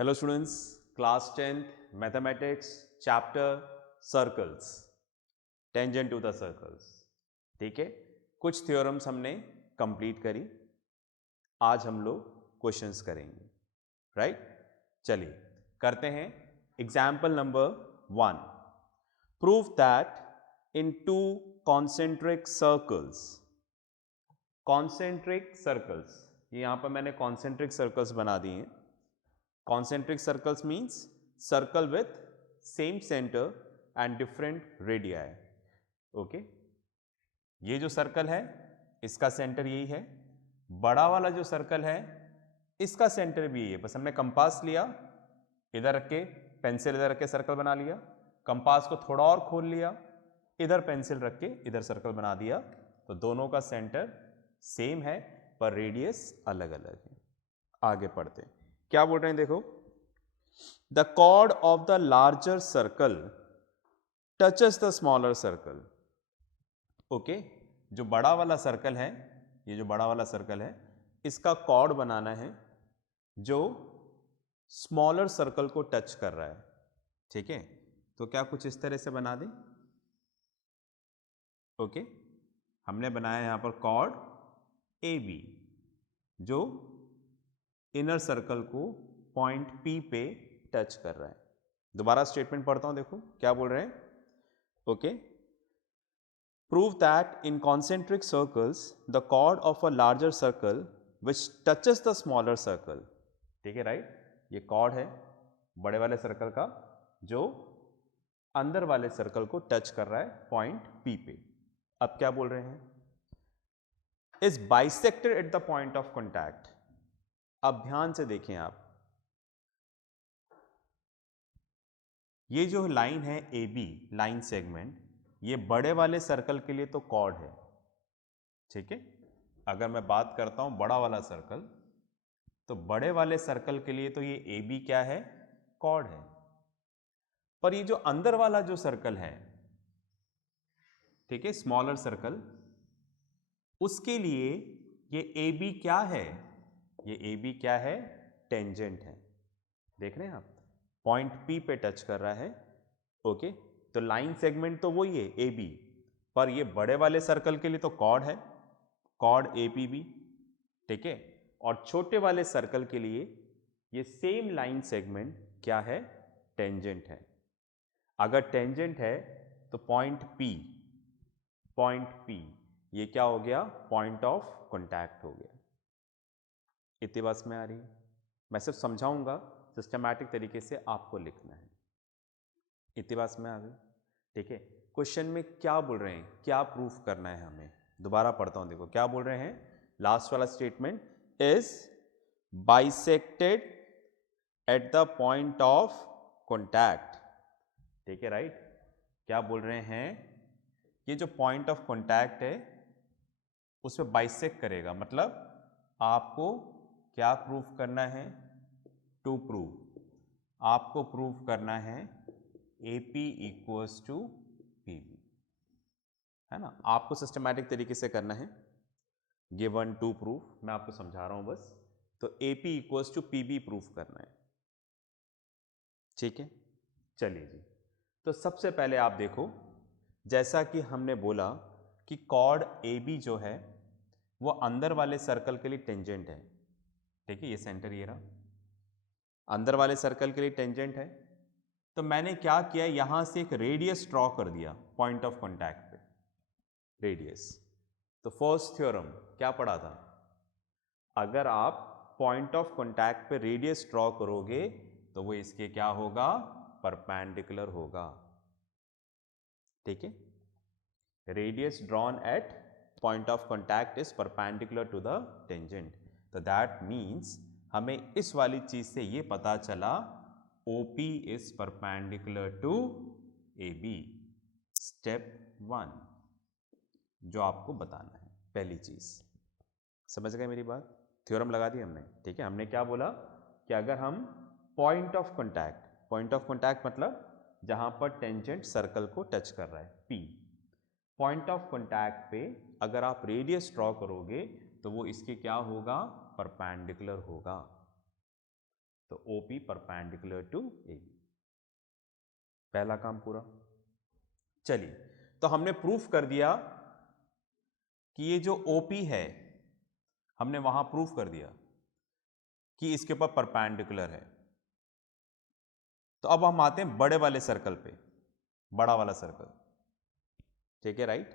Hello students, class 10th mathematics chapter circles, tangent to the circles. ठीक है, कुछ theorems हमने कंप्लीट करी। आज हम लोग क्वेश्चंस करेंगे, राइट। चलिए करते हैं। Example number 1, prove that in to concentric circles, concentric circles, ये यहां पर मैंने कॉन्सेंट्रिक सर्कल्स बना दिए हैं। Concentric circles means circle with same center and different radii. Okay, ये जो सर्कल है इसका सेंटर यही है, बड़ा वाला जो सर्कल है इसका सेंटर भी यही है। बस हमने कंपास लिया, इधर रख के पेंसिल इधर रख के सर्कल बना लिया, कंपास को थोड़ा और खोल लिया, इधर पेंसिल रख के इधर सर्कल बना दिया, तो दोनों का सेंटर सेम है पर रेडियस अलग अलग है। आगे पढ़ते हैं, क्या बोल रहे हैं देखो। The chord of the larger circle touches the smaller circle. Okay, जो बड़ा वाला सर्कल है, ये जो बड़ा वाला सर्कल है इसका कॉर्ड बनाना है जो स्मॉलर सर्कल को टच कर रहा है। ठीक है, तो क्या कुछ इस तरह से बना दें। ओके, हमने बनाया यहां पर कॉर्ड ए बी जो इनर सर्कल को पॉइंट पी पे टच कर रहा है। दोबारा स्टेटमेंट पढ़ता हूं, देखो क्या बोल रहे हैं। Okay, prove that in concentric circles the chord of a larger circle which touches the smaller circle. ठीक है, राइट। ये कॉर्ड है बड़े वाले सर्कल का जो अंदर वाले सर्कल को टच कर रहा है पॉइंट पी पे। अब क्या बोल रहे हैं, is bisected at the point of contact. अब ध्यान से देखें आप, ये जो लाइन है ए बी लाइन सेगमेंट, ये बड़े वाले सर्कल के लिए तो कॉर्ड है। ठीक है, अगर मैं बात करता हूं बड़ा वाला सर्कल, तो बड़े वाले सर्कल के लिए तो ये ए बी क्या है, कॉर्ड है। पर ये जो अंदर वाला जो सर्कल है, ठीक है, स्मॉलर सर्कल, उसके लिए ये ए बी क्या है, ये ए बी क्या है, टेंजेंट है। देख रहे हैं आप, पॉइंट पी पे टच कर रहा है। ओके, तो लाइन सेगमेंट तो वही है ए बी, पर ये बड़े वाले सर्कल के लिए तो कॉर्ड है, कॉर्ड ए पी बी। ठीक है, और छोटे वाले सर्कल के लिए ये सेम लाइन सेगमेंट क्या है, टेंजेंट है। अगर टेंजेंट है तो पॉइंट पी ये क्या हो गया, पॉइंट ऑफ कॉन्टैक्ट हो गया। इतनी बात में आ रही है, मैं सिर्फ समझाऊंगा, सिस्टमैटिक तरीके से आपको लिखना है। इतनी बात में आ गई। ठीक है, क्वेश्चन में क्या बोल रहे हैं, क्या प्रूफ करना है हमें। दोबारा पढ़ता हूं, देखो क्या बोल रहे हैं। लास्ट वाला statement, is bisected at the point of contact. ठीक है, राइट। क्या बोल रहे हैं, ये जो पॉइंट ऑफ कॉन्टैक्ट है उसमें बाइसेक्ट करेगा, मतलब आपको क्या प्रूफ करना है, टू प्रूव, आपको प्रूफ करना है AP इक्वल्स टू PB, है ना। आपको सिस्टमैटिक तरीके से करना है, गिवन टू प्रूफ, मैं आपको समझा रहा हूं बस। तो AP equals to PB proof करना है। ठीक है, चलिए जी। तो सबसे पहले आप देखो, जैसा कि हमने बोला कि कॉर्ड AB जो है वो अंदर वाले सर्कल के लिए टेंजेंट है। ठीक है, ये सेंटर ये रहा, अंदर वाले सर्कल के लिए टेंजेंट है। तो मैंने क्या किया, यहां से एक रेडियस ड्रॉ कर दिया पॉइंट ऑफ कॉन्टैक्ट पे, रेडियस। तो फर्स्ट थ्योरम क्या पढ़ा था, अगर आप पॉइंट ऑफ कॉन्टैक्ट पे रेडियस ड्रॉ करोगे तो वो इसके क्या होगा, परपेंडिकुलर होगा। ठीक है, radius drawn at point of contact is perpendicular to the tangent. तो दैट मीन्स हमें इस वाली चीज से ये पता चला OP is perpendicular to AB। Step 1 जो आपको बताना है, पहली चीज। समझ गए मेरी बात, थ्योरम लगा दी हमने। ठीक है, हमने क्या बोला कि अगर हम पॉइंट ऑफ कॉन्टैक्ट मतलब जहां पर टेंजेंट सर्कल को टच कर रहा है P, पॉइंट ऑफ कॉन्टैक्ट पे अगर आप रेडियस ड्रॉ करोगे तो वो इसके क्या होगा, परपेंडिकुलर होगा। तो OP परपेंडिकुलर टू AB। पहला काम पूरा। चलिए, तो हमने प्रूफ कर दिया कि ये जो OP है, हमने वहां प्रूफ कर दिया कि इसके ऊपर परपेंडिकुलर है। तो अब हम आते हैं बड़े वाले सर्कल पे, बड़ा वाला सर्कल। ठीक है, राइट।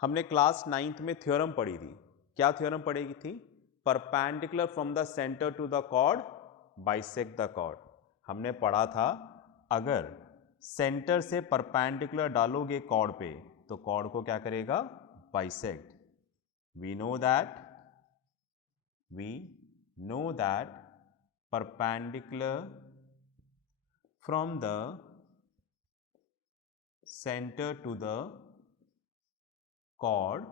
हमने क्लास 9th में थ्योरम पढ़ी थी। क्या थ्योरम पढ़ी थी? Perpendicular from the centre to the chord bisect the chord. हमने पढ़ा था अगर सेंटर से परपेंडिकुलर डालोगे कॉर्ड पे तो कॉर्ड को क्या करेगा? Bisect. We know that perpendicular from the center to the chord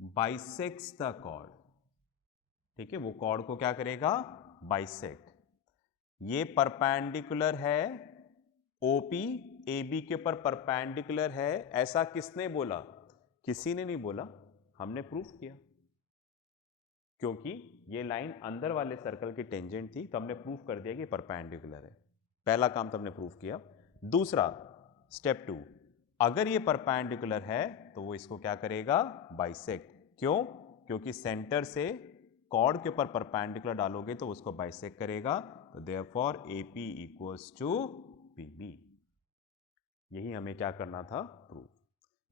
bisects the chord। ठीक है, वो कॉर्ड को क्या करेगा? बाइसेक्ट। ये परपेंडिकुलर है, OP AB के ऊपर परपेंडिकुलर है, ऐसा किसने बोला? किसी ने नहीं बोला, हमने प्रूफ किया। क्योंकि ये लाइन अंदर वाले सर्कल की टेंजेंट थी, तो हमने प्रूफ कर दिया कि परपेंडिकुलर है। पहला काम तो हमने प्रूफ किया। दूसरा, स्टेप 2, अगर ये परपेंडिकुलर है तो वो इसको क्या करेगा? बाइसेक्ट। क्यों? क्योंकि सेंटर से कॉर्ड के ऊपर परपेंडिकुलर डालोगे तो उसको बाइसेक्ट करेगा। तो therefore AP equals to PB। यही हमें क्या करना था? प्रूफ।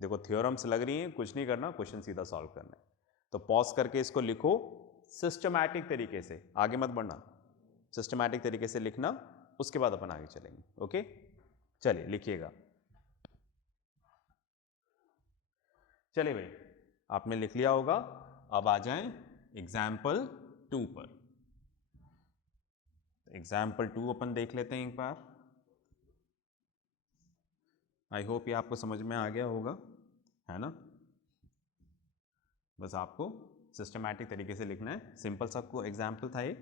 देखो, थ्योरम्स लग रही हैं, कुछ नहीं करना, क्वेश्चन सीधा सॉल्व करना है। तो पॉज करके इसको लिखो सिस्टमैटिक तरीके से, आगे मत बढ़ना, सिस्टमैटिक तरीके से लिखना, उसके बाद अपन आगे चलेंगे। ओके, चलिए लिखिएगा। चलिए भाई, आपने लिख लिया होगा। अब आ जाएं एग्जाम्पल 2 पर। एग्जाम्पल 2 अपन देख लेते हैं एक बार। आई होप ये आपको समझ में आ गया होगा, है ना? बस आपको सिस्टमैटिक तरीके से लिखना है। सिंपल सा को एग्जाम्पल था ये,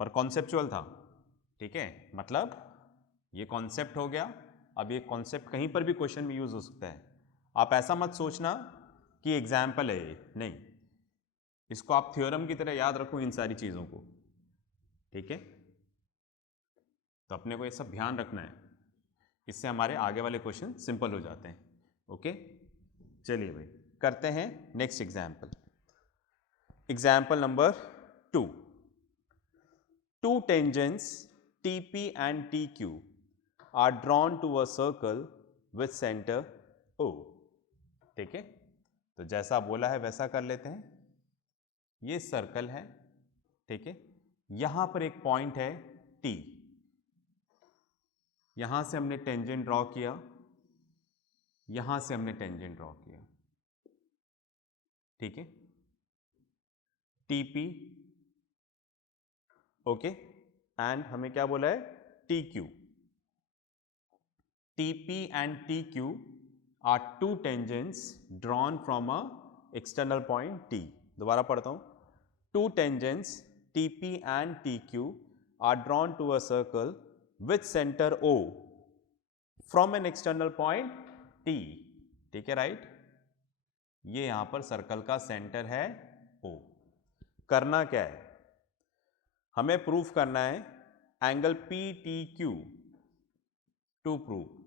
पर कॉन्सेप्चुअल था। ठीक है, मतलब ये कॉन्सेप्ट हो गया। अब ये कॉन्सेप्ट कहीं पर भी क्वेश्चन में यूज हो सकता है। आप ऐसा मत सोचना कि एग्जाम्पल है ये, नहीं, इसको आप थ्योरम की तरह याद रखो इन सारी चीज़ों को। ठीक है, तो अपने को ये सब ध्यान रखना है, इससे हमारे आगे वाले क्वेश्चन सिंपल हो जाते हैं। ओके, चलिए भाई करते हैं next example. Example number 2। Two tangents TP and TQ are drawn to a circle with center O। ठीक है, तो जैसा बोला है वैसा कर लेते हैं। ये सर्कल है, ठीक है, यहां पर एक पॉइंट है T, यहां से हमने टेंजेंट ड्रॉ किया, यहां से हमने टेंजेंट ड्रॉ किया। ठीक है, TP, ओके, एंड हमें क्या बोला है? TQ। TP and TQ are two tangents drawn from a external point T। दोबारा पढ़ता हूं, two tangents TP and TQ are drawn to a circle with center O from an external point T। ठीक है, right. ये यहां पर circle का centre है O। करना क्या है? हमें प्रूफ करना है एंगल PTQ। टू प्रूव,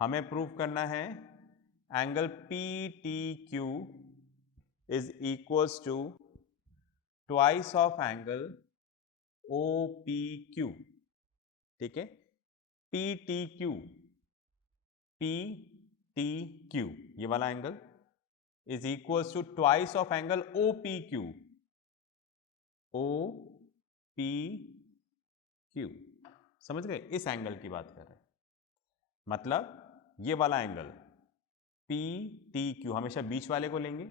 हमें प्रूफ करना है angle PTQ is equals to twice of angle OPQ। ठीक है, PTQ ये वाला एंगल is equals to twice of angle OPQ। समझ गए? इस एंगल की बात कर रहे हैं, मतलब ये वाला एंगल PTQ, हमेशा बीच वाले को लेंगे,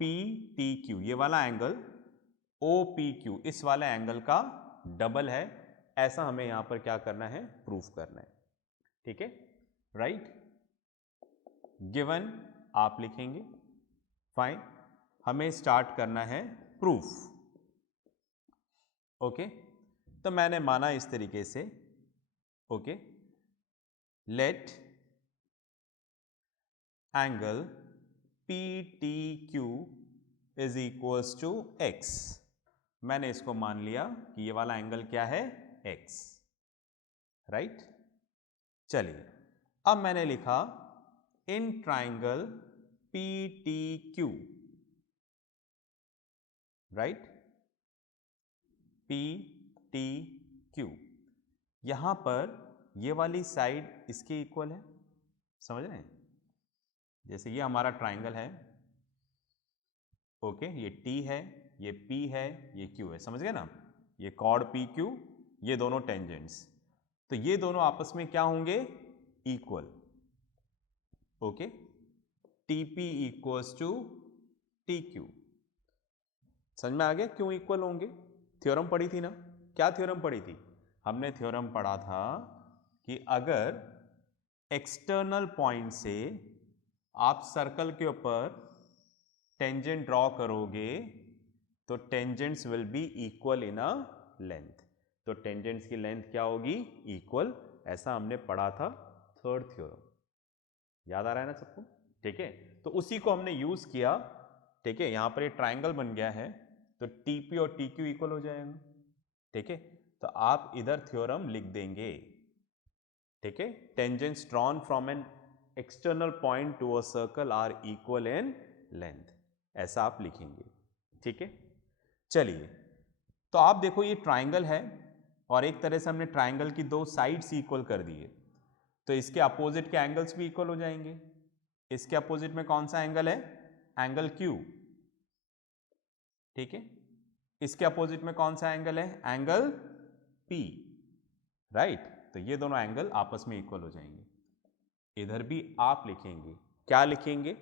PTQ ये वाला एंगल OPQ इस वाले एंगल का डबल है, ऐसा हमें यहां पर क्या करना है? प्रूफ करना है। ठीक है, राइट। गिवन आप लिखेंगे, फाइन, हमें स्टार्ट करना है प्रूफ। ओके, तो मैंने माना इस तरीके से, okay, let angle PTQ is equals to x। मैंने इसको मान लिया कि ये वाला एंगल क्या है, x, राइट। चलिए अब मैंने लिखा in triangle PTQ, right, PTQ, यहां पर ये वाली साइड इसके इक्वल है, समझ रहे हैं। जैसे ये हमारा ट्राइंगल है, ओके, ये T है, ये P है, ये Q है, समझ गए ना। ये कॉर्ड PQ, ये दोनों टेंजेंट्स, तो ये दोनों आपस में क्या होंगे, equal, okay. TP equals to TQ, समझ में आ गया क्यों इक्वल होंगे। थ्योरम पढ़ी थी ना, क्या थ्योरम पढ़ी थी, हमने थ्योरम पढ़ा था कि अगर एक्सटर्नल पॉइंट से आप सर्कल के ऊपर टेंजेंट ड्रॉ करोगे तो tangents will be equal in a length, तो टेंजेंट्स की लेंथ क्या होगी, इक्वल, ऐसा हमने पढ़ा था थर्ड थ्योरम, याद आ रहा है ना सबको, ठीक है। तो उसी को हमने यूज किया, ठीक है। यहां पर ये ट्राइंगल बन गया है तो TP और TQ इक्वल हो जाएगा, ठीक है। तो आप इधर थ्योरम लिख देंगे, ठीक है, tangents drawn from an external point to a circle are equal in length, ऐसा आप लिखेंगे, ठीक है। चलिए तो आप देखो ये ट्राइंगल है और एक तरह से हमने ट्राइंगल की दो साइड्स इक्वल कर दिए, तो इसके अपोजिट के एंगल्स भी इक्वल हो जाएंगे। इसके अपोजिट में कौन सा एंगल है, एंगल Q, ठीक है। इसके अपोजिट में कौन सा एंगल है, एंगल P, राइट। तो ये दोनों एंगल आपस में इक्वल हो जाएंगे। इधर भी आप लिखेंगे, क्या लिखेंगे,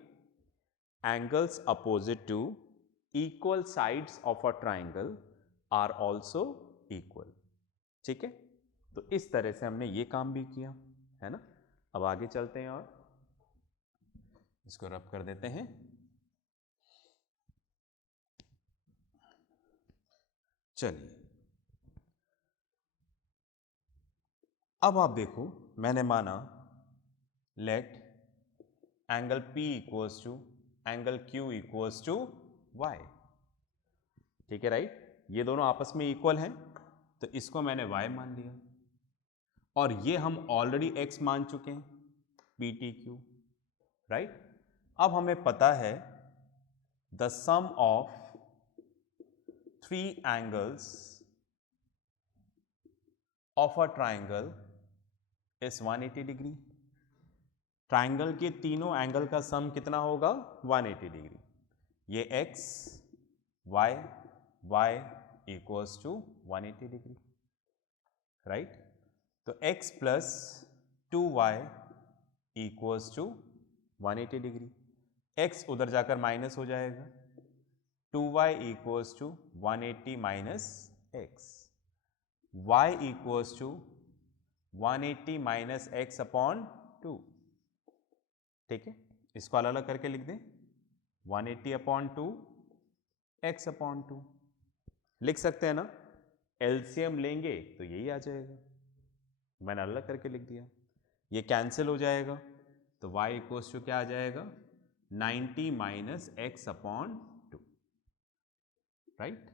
angles opposite to equal sides of a triangle are also equal, ठीक है। तो इस तरह से हमने ये काम भी किया है ना। अब आगे चलते हैं और इसको रब कर देते हैं। चलिए अब आप देखो, मैंने माना let angle P equals to angle Q equals to Y, ठीक है, राइट। ये दोनों आपस में इक्वल हैं तो इसको मैंने Y मान लिया और ये हम ऑलरेडी X मान चुके हैं, PTQ, राइट। अब हमें पता है the sum of 3 angles of a triangle is 180 degree. Triangle के तीनों एंगल का सम कितना होगा, 180 डिग्री। ये x y y equals to 180 degree, right. तो x plus 2y equals to 180 degree, x उधर जाकर माइनस हो जाएगा, 2y equals to 180 minus x, y equals to 180 minus x upon 2, ठीक है। इसको अलग अलग करके लिख दें, 180 अपॉन 2 x अपॉन 2, लिख सकते हैं ना। एलसीएम लेंगे तो यही आ जाएगा, मैंने अलग करके लिख दिया, ये कैंसिल हो जाएगा तो y इक्वल्स टू क्या आ जाएगा, 90 minus x upon 2, right,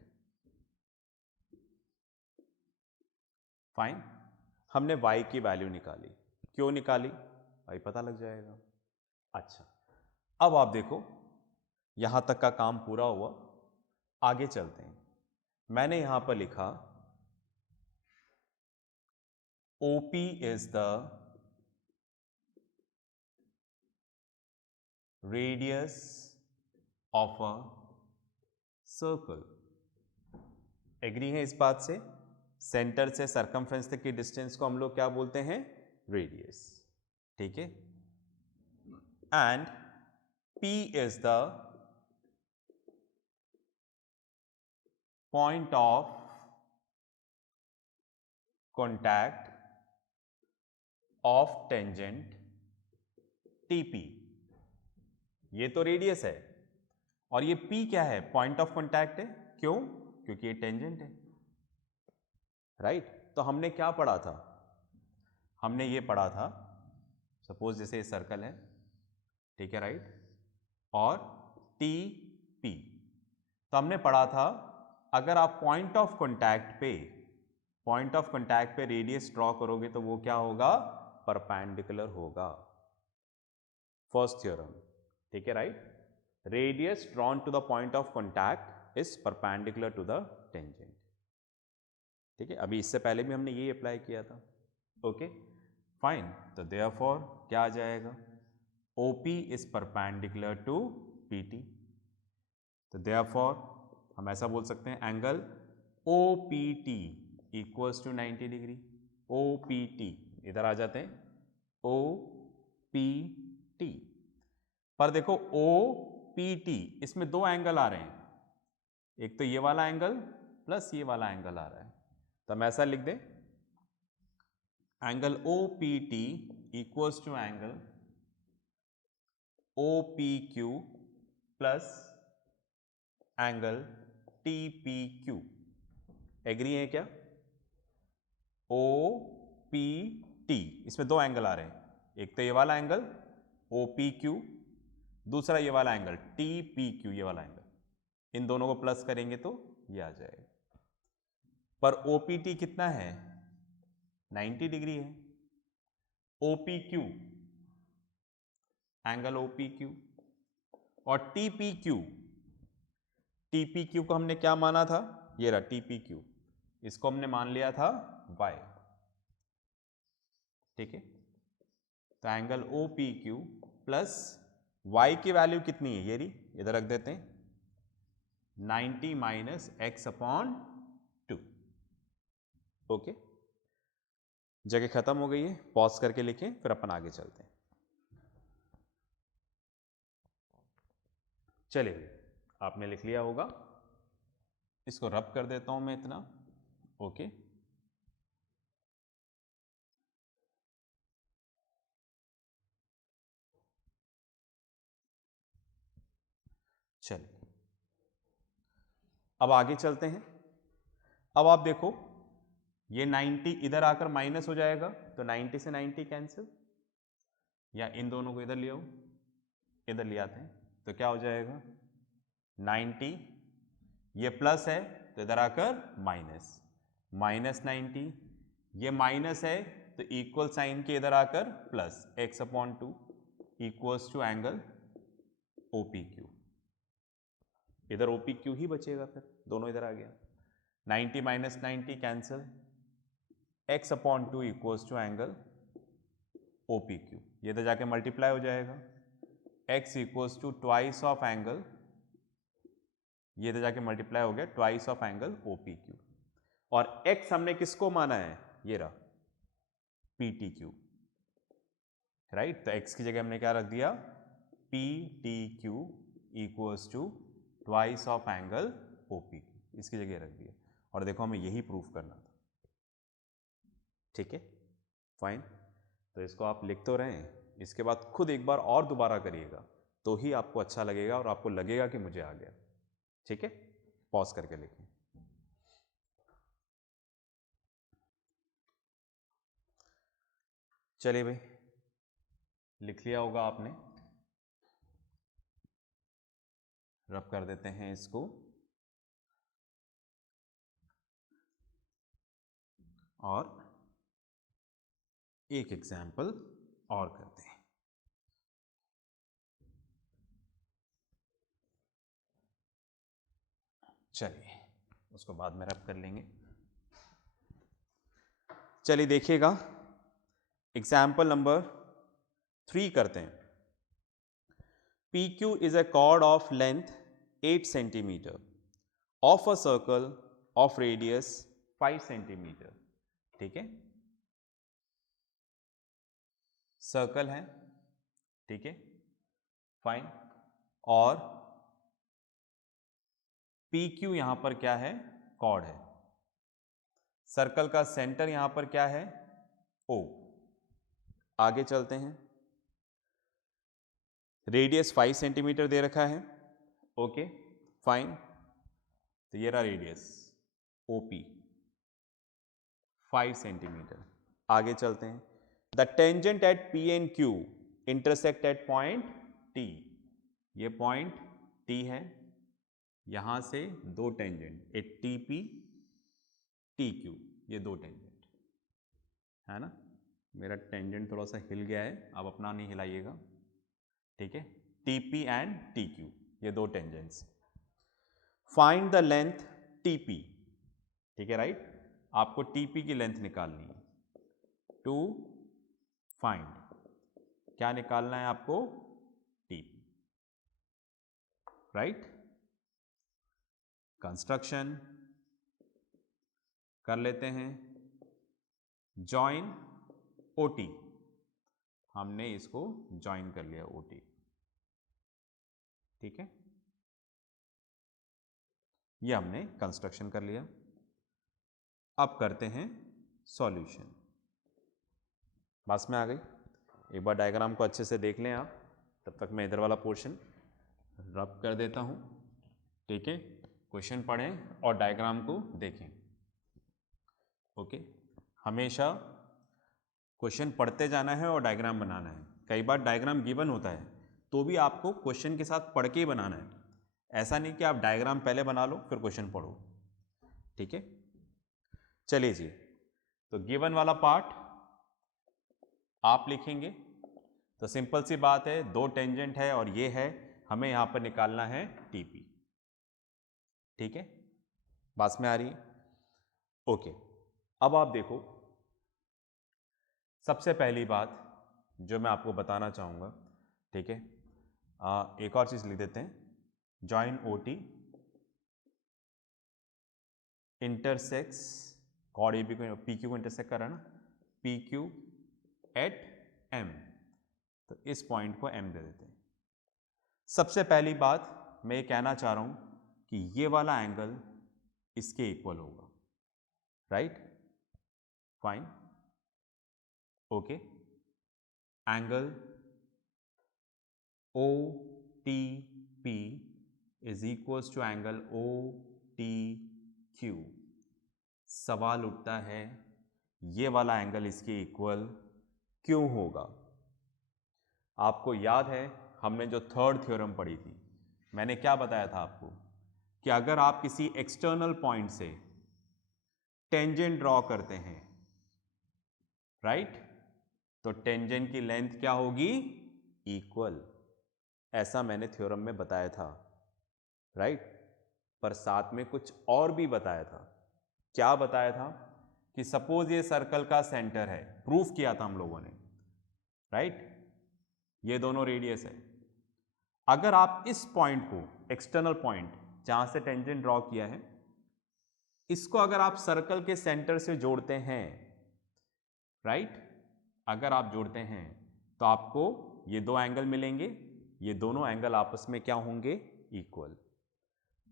fine. हमने y की वैल्यू निकाली, क्यों निकाली भाई पता लग जाएगा। अच्छा अब आप देखो यहां तक का काम पूरा हुआ, आगे चलते हैं। मैंने यहां पर लिखा OP is the radius of a circle, agree है इस बात से, सेंटर से सरकमफ्रेंस तक की डिस्टेंस को हम लोग क्या बोलते हैं, रेडियस, ठीक है। And P is the point of contact of tangent TP, ये तो रेडियस है और ये P क्या है, पॉइंट ऑफ कॉन्टैक्ट है, क्यों, क्योंकि ये टेंजेंट है, राइट। तो हमने क्या पढ़ा था, हमने ये पढ़ा था, सपोज जैसे ये सर्कल है, ठीक है, राइट, और TP, तो हमने पढ़ा था अगर आप पॉइंट ऑफ कांटेक्ट पे रेडियस ड्रॉ करोगे तो वो क्या होगा, परपेंडिकुलर होगा। फर्स्ट थ्योरम, ठीक है, right. Radius drawn to the point of contact is perpendicular to the tangent, ठीक है। अभी इससे पहले भी हमने ये अप्लाई किया था, ओके फाइन। तो देयरफॉर क्या आ जाएगा, OP is perpendicular to PT। तो देयरफॉर हम ऐसा बोल सकते हैं angle OPT equals to 90 degree. OPT इधर आ जाते हैं, OPT। पर देखो OPT इसमें दो एंगल आ रहे हैं, एक तो ये वाला एंगल प्लस ये वाला एंगल आ रहा है। तो हम ऐसा लिख दें, angle OPT equals to angle OPQ plus angle TPQ। Agree है क्या? OPT इसमें दो एंगल आ रहे हैं, एक तो ये वाला एंगल OPQ, दूसरा ये वाला एंगल TPQ, ये वाला एंगल। इन दोनों को प्लस करेंगे तो ये आ जाएगा। पर OPT कितना है, 90 डिग्री है। OPQ एंगल OPQ और TPQ को हमने क्या माना था, ये रहा TPQ, इसको हमने मान लिया था y, ठीक है। तो एंगल OPQ प्लस y की वैल्यू कितनी है, ये रही, इधर रख देते हैं, 90 माइनस x अपॉन 2, ओके। जगह खत्म हो गई है, पॉज करके लिखें, फिर अपन आगे चलते हैं। चलिए, आपने लिख लिया होगा, इसको रब कर देता हूं मैं इतना, ओके। चलिए अब आगे चलते हैं। अब आप देखो, ये 90 इधर आकर माइनस हो जाएगा, तो 90 से 90 कैंसिल, या इन दोनों को इधर ले आओ, इधर ले आते हैं, तो क्या हो जाएगा 90, ये प्लस है तो इधर आकर माइनस, माइनस 90, ये माइनस है तो इक्वल साइन के इधर आकर plus, x upon 2 equals to angle OPQ। इधर OPQ ही बचेगा, फिर दोनों इधर आ गया, 90 minus 90 cancel, x upon 2 equals to angle OPQ। ये तो जाके मल्टीप्लाई हो जाएगा, x equals to twice of angle, ये तो जाके मल्टीप्लाई हो गया ट्वाइस ऑफ एंगल OPQ। और x हमने किसको माना है, ये रहा PTQ, राइट। तो x की जगह हमने क्या रख दिया, PTQ equals to twice of angle OPQ, इसकी जगह रख दिया। और देखो हमें यही प्रूफ करना था, ठीक है, फाइन। तो इसको आप लिख तो रहे हैं, इसके बाद खुद एक बार और दोबारा करिएगा, तो ही आपको अच्छा लगेगा और आपको लगेगा कि मुझे आ गया, ठीक है। पॉज करके लिखें। चलिए भाई, लिख लिया होगा आपने, रब कर देते हैं इसको, और एक एग्जाम्पल और करते हैं। चलिए उसको बाद में रब कर लेंगे। चलिए देखिएगा, एग्जाम्पल नंबर 3 करते हैं। PQ is a chord of length 8 centimeter of a circle of radius 5 centimeter, ठीक है, सर्कल है, ठीक है, फाइन। और PQ यहां पर क्या है, कॉर्ड है। सर्कल का सेंटर यहां पर क्या है, O। आगे चलते हैं, रेडियस 5 सेंटीमीटर दे रखा है, ओके फाइन। तो ये रहा रेडियस OP 5 सेंटीमीटर। आगे चलते हैं, the tangent at P and Q intersect at point T। ये पॉइंट T है, यहां से दो tangent, A T P T Q, ये दो टेंजेंट है ना। मेरा टेंजेंट थोड़ा सा हिल गया है, आप अपना नहीं हिलाइएगा, ठीक है। T P and T Q, ये दो tangents. Find the length T P, ठीक है राइट। आपको टी पी की लेंथ निकालनी है। टू फाइंड, क्या निकालना है आपको, टी पी, राइट। कंस्ट्रक्शन कर लेते हैं, जॉइन ओटी, हमने इसको ज्वाइन कर लिया ओटी, ठीक है। ये हमने कंस्ट्रक्शन कर लिया। अब करते हैं सॉल्यूशन। बस में आ गई, एक बार डायग्राम को अच्छे से देख लें आप, तब तक मैं इधर वाला पोर्शन रब कर देता हूं, ठीक है। क्वेश्चन पढ़ें और डायग्राम को देखें, ओके। हमेशा क्वेश्चन पढ़ते जाना है और डायग्राम बनाना है। कई बार डायग्राम गिवन होता है तो भी आपको क्वेश्चन के साथ पढ़ के ही बनाना है, ऐसा नहीं कि आप डायग्राम पहले बना लो फिर क्वेश्चन पढ़ो, ठीक है। चलिए जी, तो गिवन वाला पार्ट आप लिखेंगे, तो सिंपल सी बात है, दो टेंजेंट है और ये है, हमें यहां पर निकालना है टीपी, ठीक है। बात में आ रही है, ओके। अब आप देखो, सबसे पहली बात जो मैं आपको बताना चाहूंगा, ठीक है, एक और चीज लिख देते हैं, join OT intersects chord A B को, पी क्यू को इंटरसेक्ट कर रहा है ना, पी क्यू एट एम, तो इस पॉइंट को एम दे देते हैं। सबसे पहली बात मैं ये कहना चाह रहा हूं कि ये वाला एंगल इसके इक्वल होगा, right, fine, okay. Angle O T P is equals to angle O T Q. सवाल उठता है ये वाला एंगल इसके इक्वल क्यों होगा। आपको याद है हमने जो थर्ड थ्योरम पढ़ी थी, मैंने क्या बताया था आपको कि अगर आप किसी एक्सटर्नल पॉइंट से टेंजेंट ड्रॉ करते हैं, राइट, तो टेंजेंट की लेंथ क्या होगी, इक्वल। ऐसा मैंने थ्योरम में बताया था, राइट। पर साथ में कुछ और भी बताया था। क्या बताया था कि सपोज ये सर्कल का सेंटर है, प्रूफ किया था हम लोगों ने, राइट, ये दोनों रेडियस है। अगर आप इस पॉइंट को, एक्सटर्नल पॉइंट जहां से टेंजेंट ड्रॉ किया है, इसको अगर आप सर्कल के सेंटर से जोड़ते हैं, राइट, अगर आप जोड़ते हैं तो आपको ये दो एंगल मिलेंगे, ये दोनों एंगल आपस में क्या होंगे, इक्वल।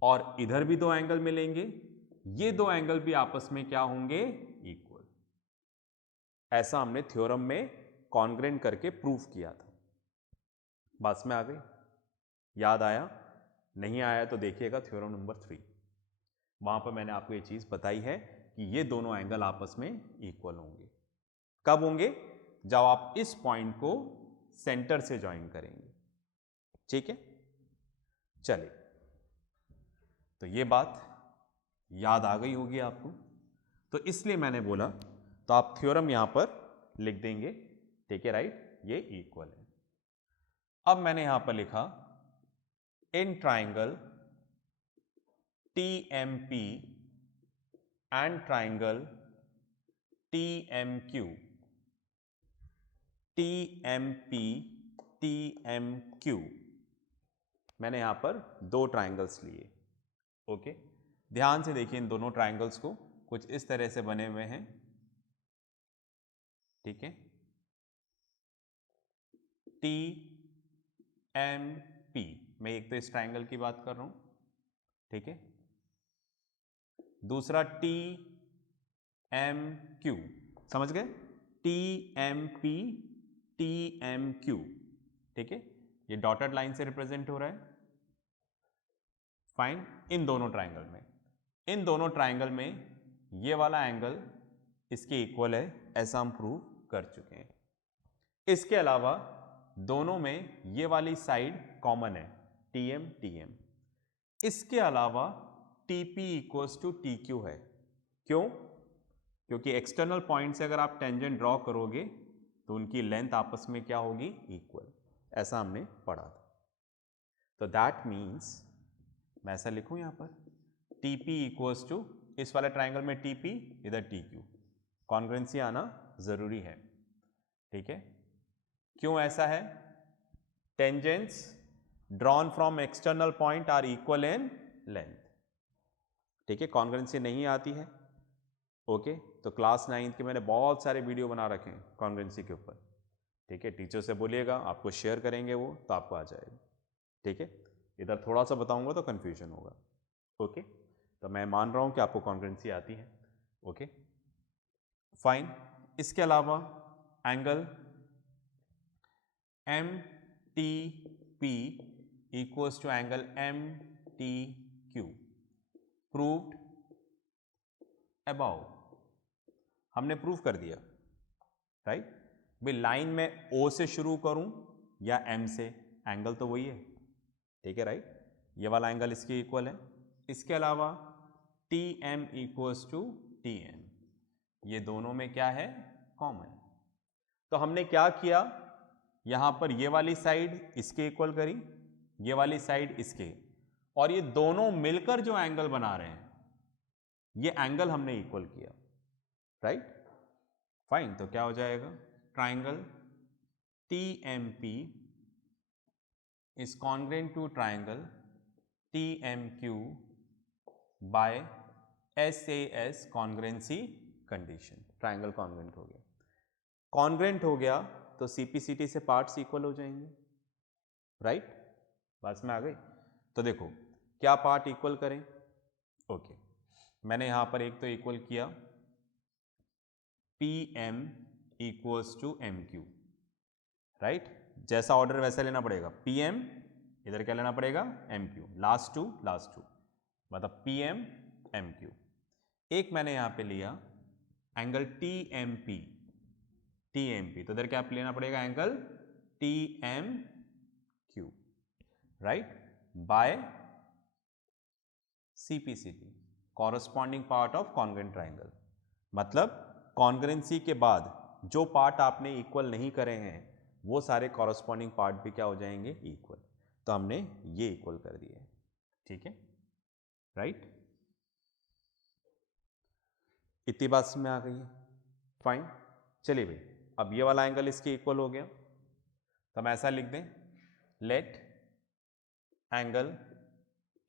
और इधर भी दो एंगल मिलेंगे, ये दो एंगल भी आपस में क्या होंगे, इक्वल। ऐसा हमने थ्योरम में कॉन्ग्रेंट करके प्रूफ किया था। बात में आ गई, याद आया, नहीं आया तो देखिएगा थ्योरम नंबर 3, वहां पर मैंने आपको ये चीज बताई है कि ये दोनों एंगल आपस में इक्वल होंगे। कब होंगे, जब आप इस पॉइंट को सेंटर से ज्वाइन करेंगे, ठीक है। चलिए, तो ये बात याद आ गई होगी आपको, तो इसलिए मैंने बोला, तो आप थ्योरम यहां पर लिख देंगे, ठीक है, राइट, ये इक्वल है। अब मैंने यहां पर लिखा in triangle TMP and triangle TMQ, TMP TMQ, मैंने यहां पर दो ट्राइंगल्स लिए, ओके। ध्यान से देखिए इन दोनों ट्राइंगल्स को, कुछ इस तरह से बने हुए हैं, ठीक है, TMP, मैं एक तो इस ट्राइंगल की बात कर रहा हूं, ठीक है, दूसरा TMQ, समझ गए, TMP TMQ, ठीक है, ये डॉटेड लाइन से रिप्रेजेंट हो रहा है, फाइन। इन दोनों ट्राइंगल में, इन दोनों ट्राइंगल में ये वाला एंगल इसके इक्वल है, ऐसा हम प्रूव कर चुके हैं। इसके अलावा दोनों में ये वाली साइड कॉमन है, TM TM, इसके अलावा TP इक्वल्स टू TQ है। क्यों? क्योंकि एक्सटर्नल पॉइंट से अगर आप टेंजेंट ड्रॉ करोगे तो उनकी लेंथ आपस में क्या होगी? इक्वल। ऐसा हमने पढ़ा था। तो दैट मीन्स मैं ऐसा लिखूं यहां पर TP इक्वल्स टू, इस वाले ट्राइंगल में TP, इधर TQ, कॉन्ग्रुएंसी आना जरूरी है। ठीक है, क्यों ऐसा है? Tangents drawn from external point are equal in length. ठीक है, कॉन्ग्रुएंसी नहीं आती है। ओके, तो क्लास 9 के मैंने बहुत सारे वीडियो बना रखे हैं कॉन्ग्रुएंसी के ऊपर। ठीक है, टीचर से बोलिएगा, आपको शेयर करेंगे वो, तो आपको आ जाएगा। ठीक है, इधर थोड़ा सा बताऊंगा तो कन्फ्यूजन होगा। ओके, तो मैं मान रहा हूं कि आपको कॉन्ग्रुएंसी आती है। Okay fine. इसके अलावा angle MTP equals to angle MTQ proved above, हमने प्रूव कर दिया। राइट, भाई लाइन में O से शुरू करूं या M से, एंगल तो वही है। ठीक है, राइट, ये वाला एंगल इसके इक्वल है। इसके अलावा TM इक्वल्स टू TN, ये दोनों में क्या है? कॉमन। तो हमने क्या किया, यहां पर ये वाली साइड इसके इक्वल करी, ये वाली साइड इसके, और ये दोनों मिलकर जो एंगल बना रहे हैं ये एंगल हमने इक्वल किया। Right, fine. तो क्या हो जाएगा? Triangle TMP is congruent to triangle TMQ by SAS congruency condition। Triangle congruent हो गया। कॉन्ग्रुएंट हो गया तो CPCT से पार्ट्स इक्वल हो जाएंगे। राइट, बात में आ गई। तो देखो क्या पार्ट इक्वल करें। ओके, मैंने यहां पर एक तो इक्वल किया PM equals to MQ। Right, जैसा ऑर्डर वैसा लेना पड़ेगा। PM इधर क्या लेना पड़ेगा? MQ, लास्ट टू मतलब PM MQ। एक मैंने यहां पे लिया एंगल TMP, तो इधर क्या लेना पड़ेगा? Angle TMQ। Right, by CPCT, corresponding part of congruent triangle. मतलब कॉन्ग्रुएंसी के बाद जो पार्ट आपने इक्वल नहीं करे हैं वो सारे कॉरस्पॉन्डिंग पार्ट भी क्या हो जाएंगे? इक्वल। तो हमने ये इक्वल कर दिए। ठीक है, राइट, इतनी बात में आ गई है। फाइन, चलिए भाई, अब ये वाला एंगल इसके इक्वल हो गया, तो हम ऐसा लिख दें, let angle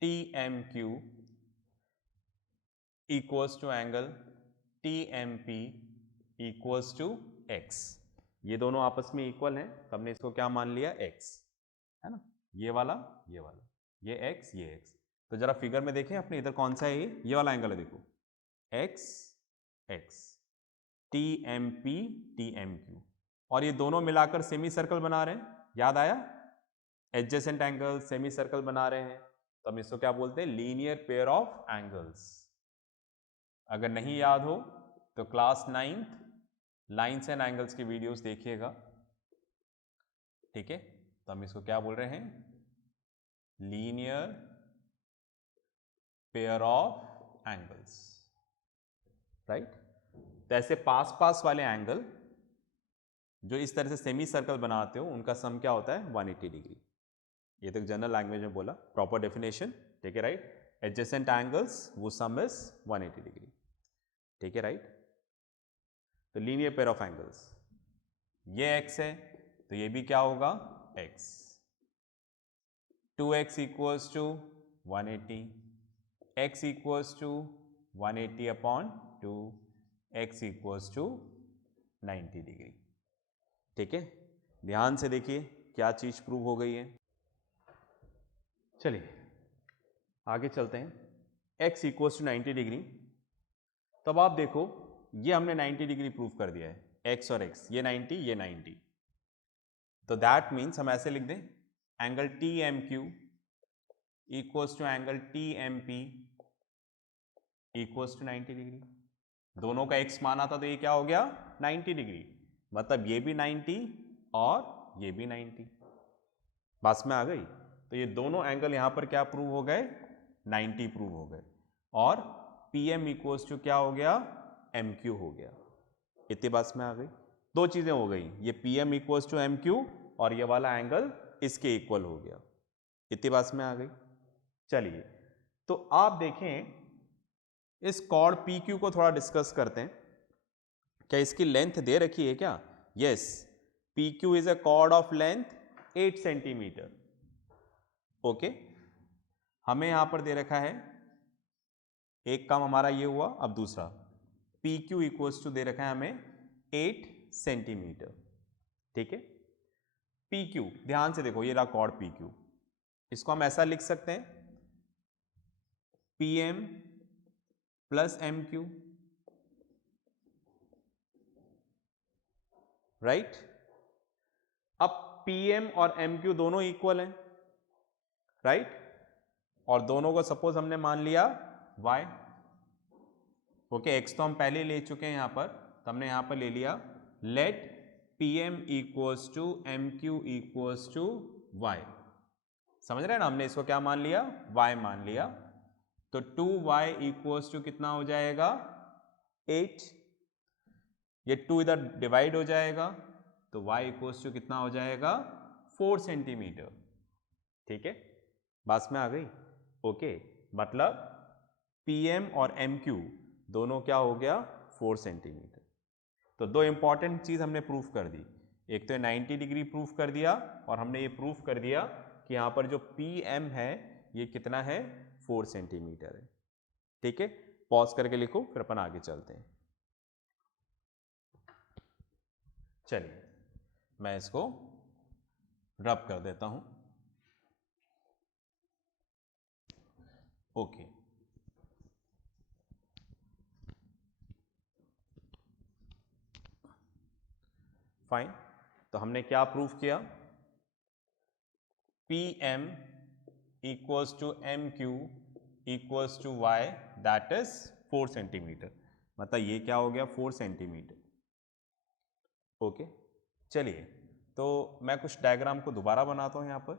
TMQ equals to angle TMP equals to X। ये दोनों आपस में इक्वल हैं, तो हमने इसको क्या मान लिया? X, है ना, ये वाला, ये X, ये X। तो जरा फिगर में देखें अपने, इधर कौन सा है? ये वाला एंगल है, देखो X X, TMP TMQ, और ये दोनों मिलाकर सेमी सर्कल बना रहे हैं। याद आया? एडजेसेंट एंगल सेमी सर्कल बना रहे हैं, तो हम इसको क्या बोलते हैं? Linear pair of angles. अगर नहीं याद हो तो class 9th lines and angles की वीडियोस देखिएगा। ठीक है, तो हम इसको क्या बोल रहे हैं? Linear pair of angles. Right, तो ऐसे पास वाले एंगल जो इस तरह से सेमी सर्कल बनाते हो उनका सम क्या होता है? 180 डिग्री। ये तो जनरल लैंग्वेज में बोला, प्रॉपर डेफिनेशन। ठीक है, राइट, एडजेसेंट एंगल्स वो सम इज 180 डिग्री। ठीक है, राइट। तो लीनियर पेयर ऑफ एंगल्स, ये x है तो ये भी क्या होगा? x। 2x equals to 180, x equals to 180 upon 2, x equals to 90 degree. ठीक है, ध्यान से देखिए क्या चीज प्रूव हो गई है। चलिए आगे चलते हैं। x इक्वल्स टू 90 डिग्री, तब आप देखो ये हमने 90 डिग्री प्रूव कर दिया है, x और x, ये 90, ये 90। तो दैट मीन्स हम ऐसे लिख दें, angle TMQ equals to angle TMP equals to 90 degree. दोनों का x माना था तो ये क्या हो गया? 90 डिग्री। मतलब ये भी 90 और ये भी 90। बात में आ गई। तो ये दोनों एंगल यहां पर क्या प्रूव हो गए? 90 प्रूव हो गए, और पी एम इक्वल्स टू क्या हो गया, एम क्यू हो गया। इतनी बात में आ गई, दो चीज़ें हो गई, ये P M equals to M Q और ये वाला एंगल इसके इक्वल हो गया। इतनी बात में आ गई। चलिए, तो आप देखें इस कॉर्ड पी क्यू को थोड़ा डिस्कस करते हैं। क्या इसकी लेंथ दे रखी है क्या? Yes, P Q is a cord of length 8 centimetre. Okay, हमें यहां पर दे रखा है, एक काम हमारा ये हुआ, अब दूसरा पी क्यू इक्वल्स टू दे रखा है हमें 8 सेंटीमीटर। ठीक है, पी क्यू ध्यान से देखो, ये रहा कॉर्ड पी क्यू, इसको हम ऐसा लिख सकते हैं P M plus M Q, right. अब पी एम और एम क्यू दोनों इक्वल हैं, राइट, और दोनों को सपोज हमने मान लिया y। ओके, x तो हम पहले ले चुके हैं यहां पर, तो हमने यहां पर ले लिया let P M equals to M Q equals to Y. समझ रहे हैं ना, हमने इसको क्या मान लिया, y मान लिया। तो 2y इक्वल्स टू कितना हो जाएगा, 8। ये 2 इधर डिवाइड हो जाएगा, तो y इक्वल्स टू कितना हो जाएगा, 4 सेंटीमीटर। ठीक है, बात में आ गई। ओके, मतलब PM और MQ दोनों क्या हो गया, 4 सेंटीमीटर। तो दो इंपॉर्टेंट चीज़ हमने प्रूफ कर दी, एक तो 90 डिग्री प्रूफ कर दिया, और हमने ये प्रूफ कर दिया कि यहाँ पर जो PM है ये कितना है, 4 सेंटीमीटर है। ठीक है, पॉज करके लिखो, फिर अपन आगे चलते हैं। चलिए, मैं इसको रब कर देता हूँ। Okay, fine. तो हमने क्या प्रूफ किया, P M equals to M Q equals to Y, that is 4 centimetre. मतलब ये क्या हो गया, 4 सेंटीमीटर। ओके, चलिए, तो मैं कुछ डायग्राम को दोबारा बनाता हूँ। यहाँ पर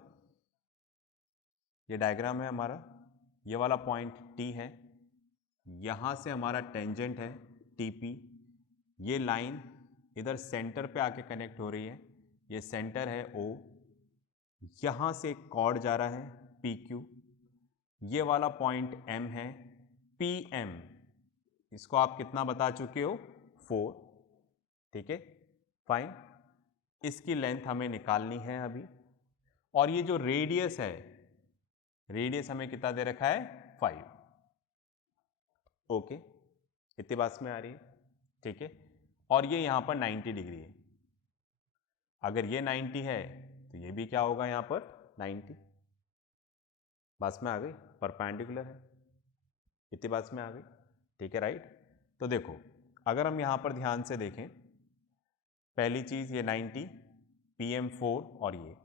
ये डायग्राम है हमारा, ये वाला पॉइंट टी है, यहाँ से हमारा टेंजेंट है टीपी, ये लाइन इधर सेंटर पे आके कनेक्ट हो रही है, ये सेंटर है ओ, यहाँ से एक कॉर्ड जा रहा है पी क्यू, ये वाला पॉइंट एम है, पी एम इसको आप कितना बता चुके हो, 4। ठीक है, फाइन। इसकी लेंथ हमें निकालनी है अभी, और ये जो रेडियस है, रेडियस हमें कितना दे रखा है, 5। ओके, इतनी बात में आ रही है। ठीक है, और ये यहाँ पर 90 डिग्री है, अगर ये 90 है तो ये भी क्या होगा, यहाँ पर 90। बात में आ गई, परपेंडिकुलर है। इतनी बात में आ गई। ठीक है, राइट। तो देखो, अगर हम यहाँ पर ध्यान से देखें, पहली चीज़ ये 90, PM4 और ये,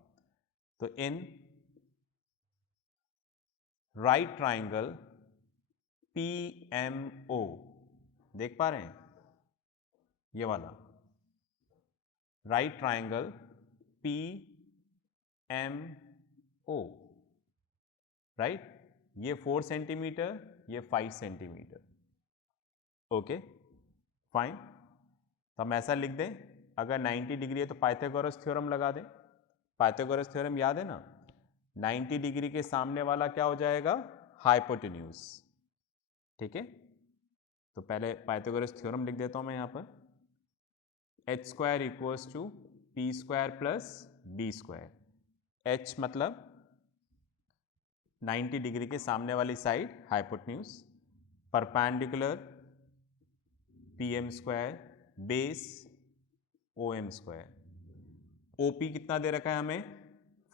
तो इन राइट ट्राइंगल PMO, देख पा रहे हैं, ये वाला राइट ट्राइंगल PMO, राइट, ये 4 सेंटीमीटर, ये 5 सेंटीमीटर। Okay, fine. तो हम ऐसा लिख दें, अगर 90 डिग्री है तो पाइथागोरस थ्योरम लगा दें। पाइथागोरस थ्योरम याद है ना, 90 डिग्री के सामने वाला क्या हो जाएगा, हाइपोटेन्यूज। ठीक है, तो पहले पाइथागोरस थ्योरम लिख देता हूं मैं यहाँ पर, h square equals to P square plus B square. h मतलब 90 डिग्री के सामने वाली side hypotenuse, perpendicular PM square base OM square. OP कितना दे रखा है हमें,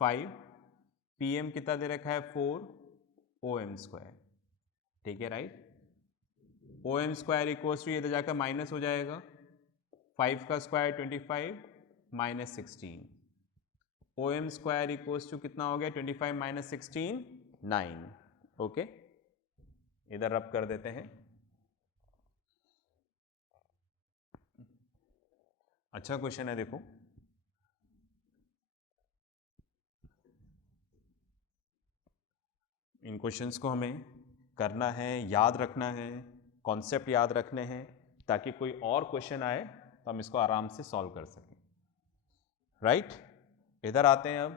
5, PM कितना दे रखा है, 4, OM स्क्वायर। ठीक है, right. OM square equals to, ये तो जाकर माइनस हो जाएगा, 5 का square 25 minus 16, OM square equals to कितना हो गया, 25 माइनस 16, 9। ओके, इधर रब कर देते हैं। अच्छा क्वेश्चन है, देखो इन क्वेश्चंस को हमें करना है, याद रखना है, कॉन्सेप्ट याद रखने हैं, ताकि कोई और क्वेश्चन आए तो हम इसको आराम से सॉल्व कर सकें। राइट, इधर आते हैं अब।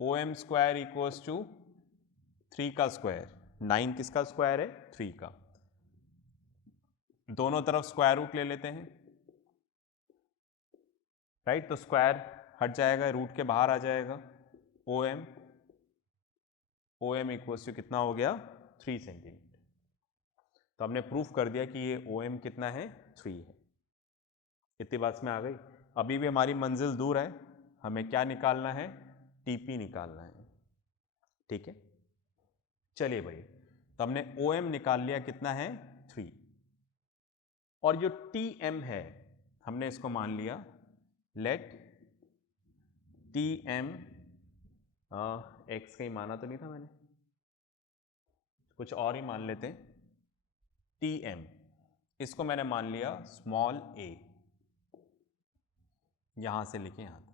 O M square equals to 3 का स्क्वायर। 9 किसका स्क्वायर है? 3 का। दोनों तरफ स्क्वायर रूट ले लेते हैं। राइट, तो स्क्वायर हट जाएगा, रूट के बाहर आ जाएगा। ओ एम इक्वल्स टू कितना हो गया? 3 सेंटीमीटर। तो हमने प्रूफ कर दिया कि ये ओ एम कितना है? 3 है। इतनी बात में आ गई। अभी भी हमारी मंजिल दूर है, हमें क्या निकालना है? टीपी निकालना है। ठीक है, चलिए भाई, तो हमने ओ एम निकाल लिया, कितना है? 3। और जो टी एम है, हमने इसको मान लिया, लेट टी एम, एक्स कहीं माना तो नहीं था मैंने, कुछ और ही मान लेते हैं। टी एम, इसको मैंने मान लिया स्मॉल ए, यहां से लेके यहां तक।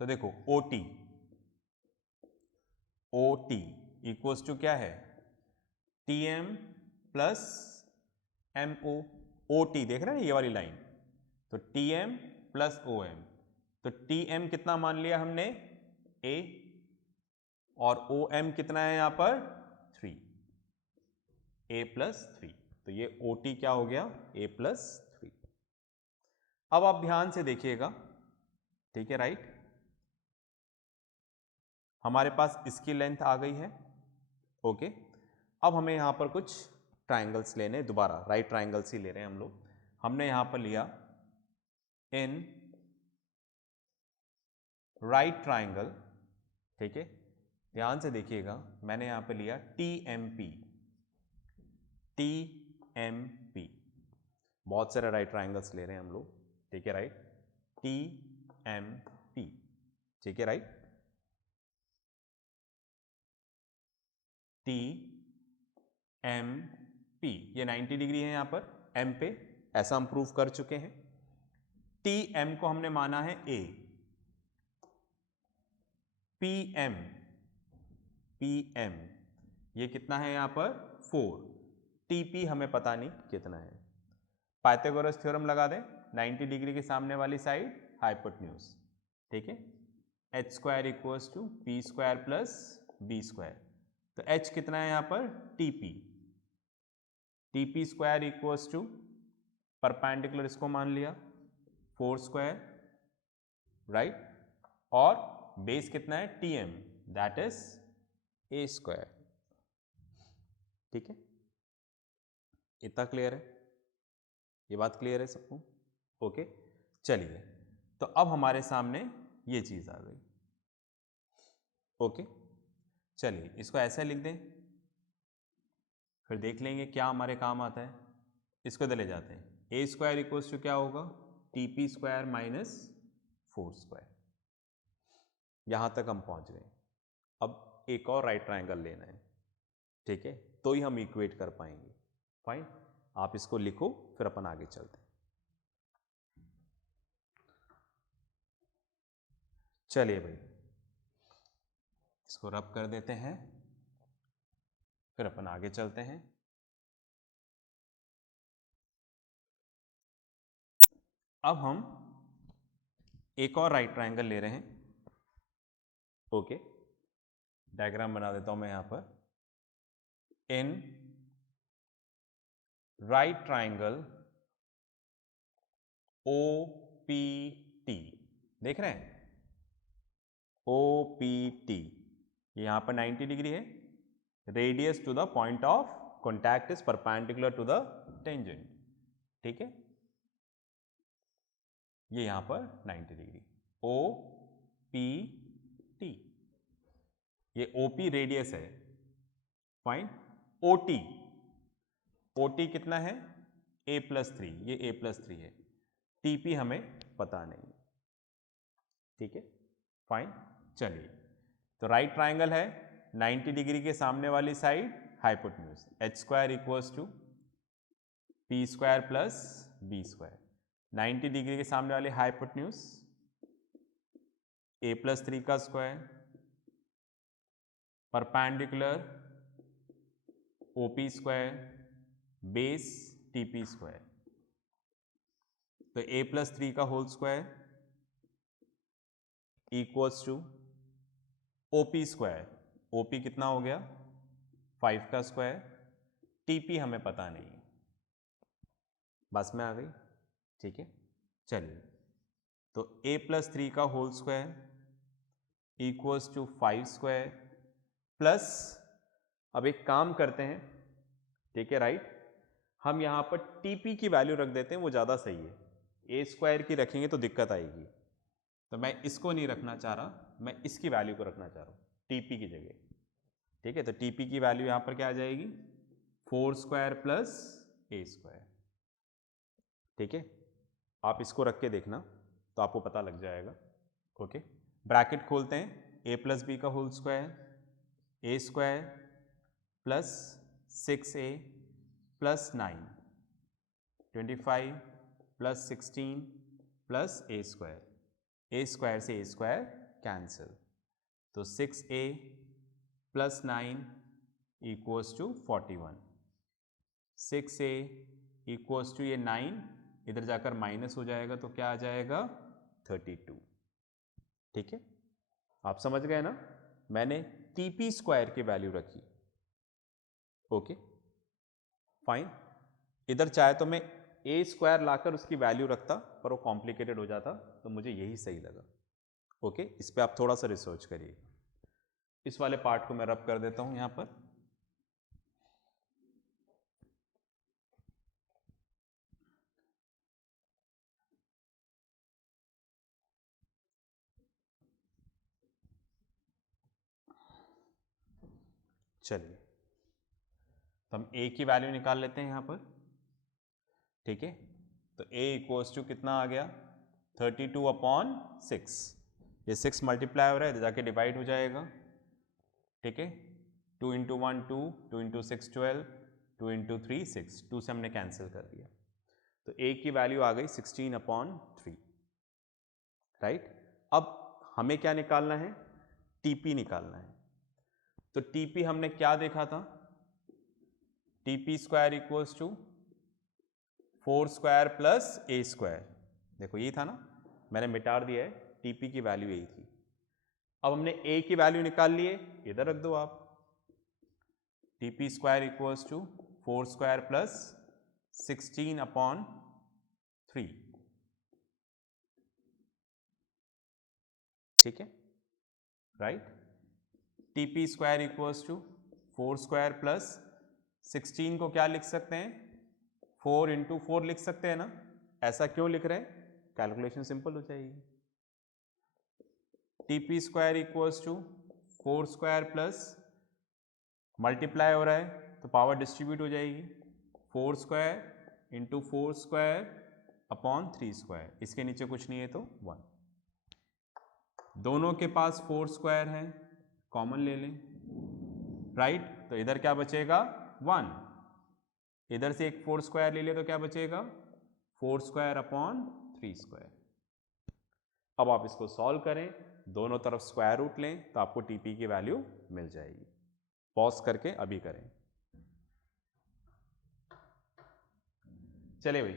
तो देखो ओ टी इक्वल्स टू क्या है? T M plus M O. O T देख रहे हैं ये वाली लाइन, तो T M plus O M. तो टी एम कितना मान लिया हमने? ए, और ओ एम कितना है यहां पर? 3, ए प्लस 3। तो ये ओ टी क्या हो गया? ए प्लस 3। अब आप ध्यान से देखिएगा, ठीक है, राइट। हमारे पास इसकी लेंथ आ गई है, ओके। अब हमें यहां पर कुछ ट्राइंगल्स लेने, दोबारा राइट ट्राइंगल्स ही ले रहे हैं हम लोग। हमने यहां पर लिया इन राइट ट्राइंगल, ठीक है, ध्यान से देखिएगा, मैंने यहां पर लिया टी एम पी। बहुत सारे राइट ट्राइंगल्स ले रहे हैं हम लोग, ठीक है, राइट। टी एम पी, ठीक है, राइट। टी एम पी, ये 90 डिग्री है यहां पर एम पे, ऐसा हम प्रूफ कर चुके हैं। टी एम को हमने माना है ए। पी एम ये कितना है यहां पर? 4। टीपी हमें पता नहीं कितना है। पाइथागोरस थ्योरम लगा दें, 90 डिग्री के सामने वाली साइड हाइपोटेन्यूज, ठीक है। H square equals to P square plus B square. तो एच कितना है यहां पर? TP square equals to, perpendicular इसको मान लिया 4 स्क्वायर, राइट, और बेस कितना है? TM, that is a square. ठीक है, इतना क्लियर है? ये बात क्लियर है सबको? ओके, चलिए, तो अब हमारे सामने ये चीज आ गई। ओके, चलिए इसको ऐसे लिख दें, फिर देख लेंगे क्या हमारे काम आता है। इसको इधर ले जाते हैं। ए स्क्वायर इक्वल्स टू क्या होगा? TP square minus 4 square. यहां तक हम पहुंच गए। अब एक और राइट ट्राइंगल लेना है, ठीक है, तो ही हम इक्वेट कर पाएंगे। फाइन, आप इसको लिखो, फिर अपन आगे चलते हैं। चलिए भाई, इसको रब कर देते हैं, फिर अपन आगे चलते हैं। अब हम एक और राइट ट्राइंगल ले रहे हैं, ओके। डायग्राम बना देता हूं मैं यहां पर। In right triangle O P T, देख रहे हैं? ओ पी टी, यहां पर 90 डिग्री है। Radius to the point of contact is perpendicular to the tangent, ठीक है। ये यहां पर 90 डिग्री, ओ पी टी, ये ओपी रेडियस है। फाइन, ओटी, ओटी कितना है? ए प्लस 3, ये ए प्लस 3 है। टीपी हमें पता नहीं, ठीक है, फाइन। चलिए, तो राइट ट्राइंगल है, 90 डिग्री के सामने वाली side hypotenuse, H square equals to P square plus B square. 90 degree के सामने वाली हाइपोटेन्यूज ए प्लस 3 का square, perpendicular OP square base TP square, तो A+3 का whole square equals to OP square, OP कितना हो गया 5 का स्क्वायर, TP हमें पता नहीं है, बस में आ गई, ठीक है। चलिए, तो A+3 का whole square equals to 5 square plus, अब एक काम करते हैं, ठीक है राइट, हम यहाँ पर TP की वैल्यू रख देते हैं, वो ज़्यादा सही है, A स्क्वायर की रखेंगे तो दिक्कत आएगी, तो मैं इसको नहीं रखना चाह रहा, मैं इसकी वैल्यू को रखना चाह रहा हूँ TP की जगह, ठीक है। तो TP की वैल्यू यहाँ पर क्या आ जाएगी 4 स्क्वायर प्लस A स्क्वायर, ठीक है। आप इसको रख के देखना तो आपको पता लग जाएगा, ओके। ब्रैकेट खोलते हैं, A+B का whole square A square plus 6A plus 9 25 plus 16 plus A square से A स्क्वायर कैंसिल, तो 6A plus 9 equals to 41, 6A equals to ये 9 इधर जाकर माइनस हो जाएगा तो क्या आ जाएगा 32, ठीक है। आप समझ गए ना, मैंने TP स्क्वायर की वैल्यू रखी, ओके फाइन। इधर चाहे तो मैं A स्क्वायर लाकर उसकी वैल्यू रखता, पर वो कॉम्प्लिकेटेड हो जाता, तो मुझे यही सही लगा, ओके। इस पे आप थोड़ा सा रिसर्च करिए। इस वाले पार्ट को मैं रब कर देता हूं यहां पर, चलिए, तो हम A की वैल्यू निकाल लेते हैं यहाँ पर, ठीक है। तो A इक्वल्स टू कितना आ गया 32/6, ये 6 मल्टीप्लाई हो रहा है तो जाके डिवाइड हो जाएगा, ठीक है। 2 इंटू 1 2, 2 इंटू 6 12, 2 इंटू 3 6, 2 से हमने कैंसिल कर दिया, तो A की वैल्यू आ गई 16/3, राइट। अब हमें क्या निकालना है, TP निकालना है। तो TP हमने क्या देखा था, TP square equals to 4 square plus A square, देखो ये था ना, मैंने मिटा दिया है, TP की वैल्यू यही थी। अब हमने A की वैल्यू निकाल लिए, इधर रख दो आप, TP square equals to 4 square plus 16/3, ठीक है right. TP square equals to 4 square plus 16 को क्या लिख सकते हैं 4 इंटू 4 लिख सकते हैं ना, ऐसा क्यों लिख रहे हैं, कैलकुलेशन सिंपल हो जाएगी। TP square equals to 4 square plus, multiply हो रहा है तो पावर डिस्ट्रीब्यूट हो जाएगी, 4 square into 4 square upon 3 square, इसके नीचे कुछ नहीं है तो 1, दोनों के पास 4 स्क्वायर है, कॉमन ले लें, राइट। तो इधर क्या बचेगा 1, इधर से एक 4 स्क्वायर ले ले तो क्या बचेगा 4 स्क्वायर अपॉन 3 स्क्वायर। अब आप इसको सॉल्व करें, दोनों तरफ स्क्वायर रूट लें तो आपको TP की वैल्यू मिल जाएगी। पॉज करके अभी करें। चलिए भाई,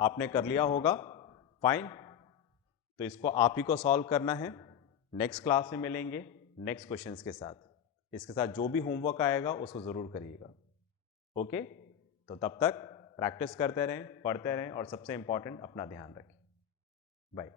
आपने कर लिया होगा, फाइन। तो इसको आप ही को सॉल्व करना है, नेक्स्ट क्लास में मिलेंगे नेक्स्ट क्वेश्चंस के साथ। इसके साथ जो भी होमवर्क आएगा उसको ज़रूर करिएगा, ओके। तो तब तक प्रैक्टिस करते रहें, पढ़ते रहें और सबसे इंपॉर्टेंट अपना ध्यान रखें। बाय।